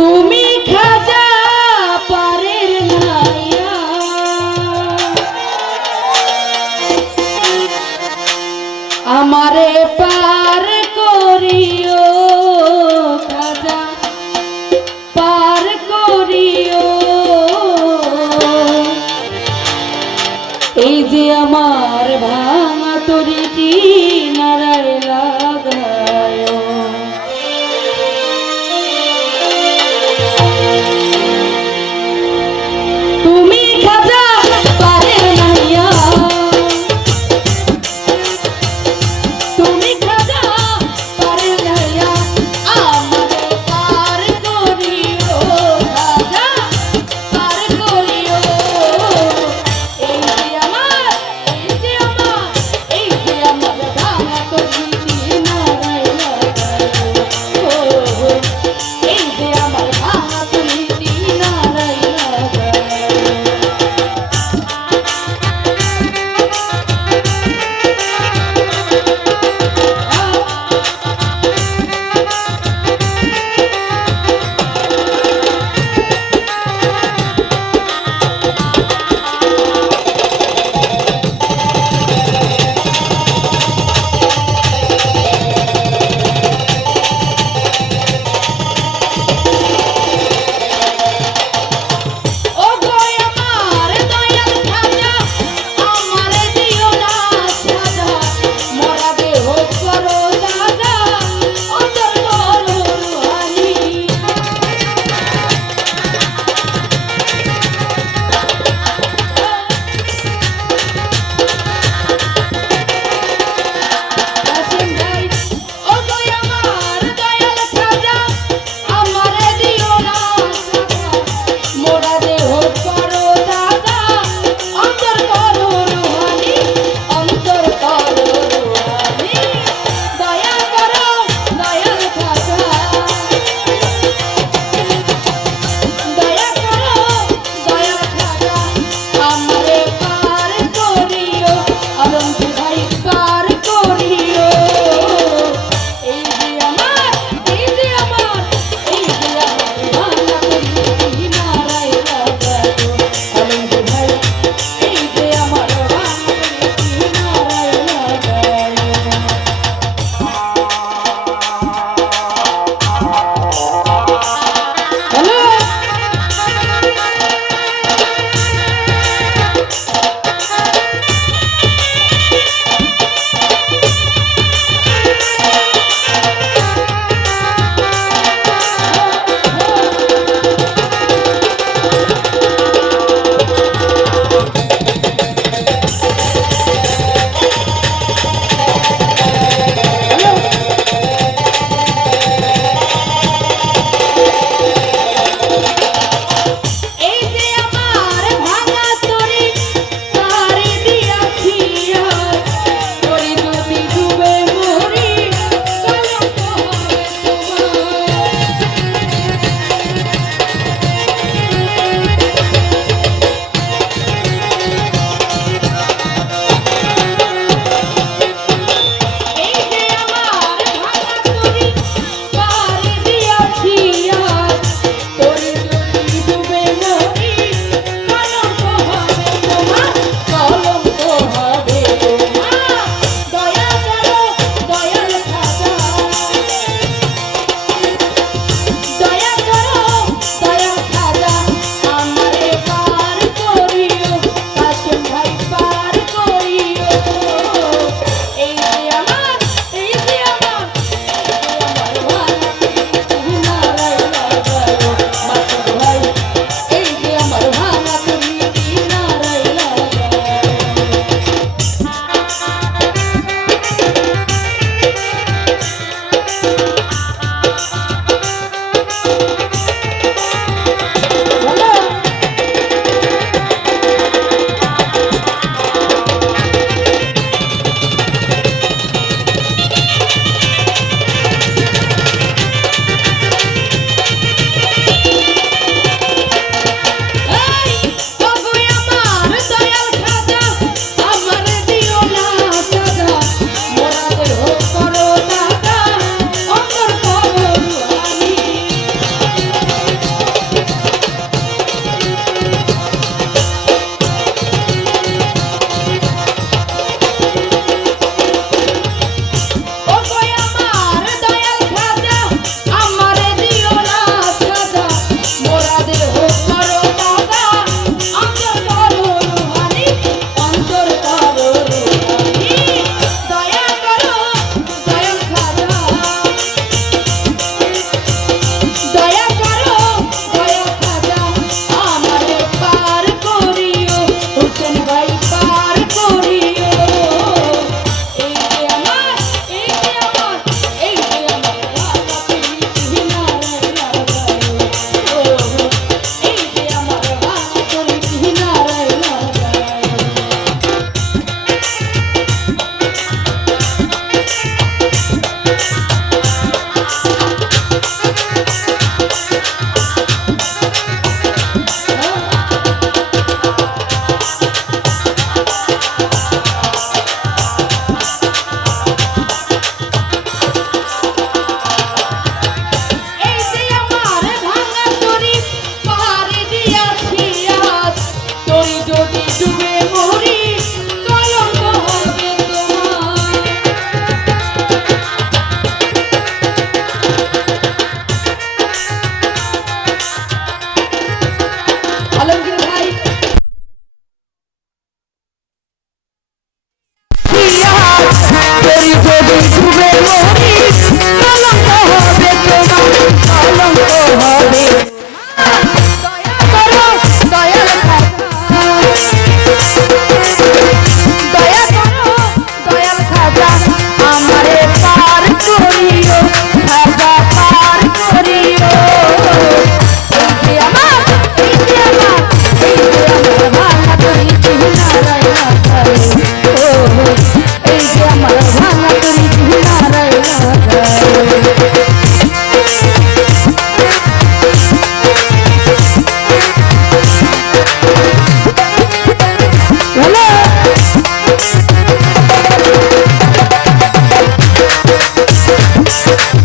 তুমি খাজা you.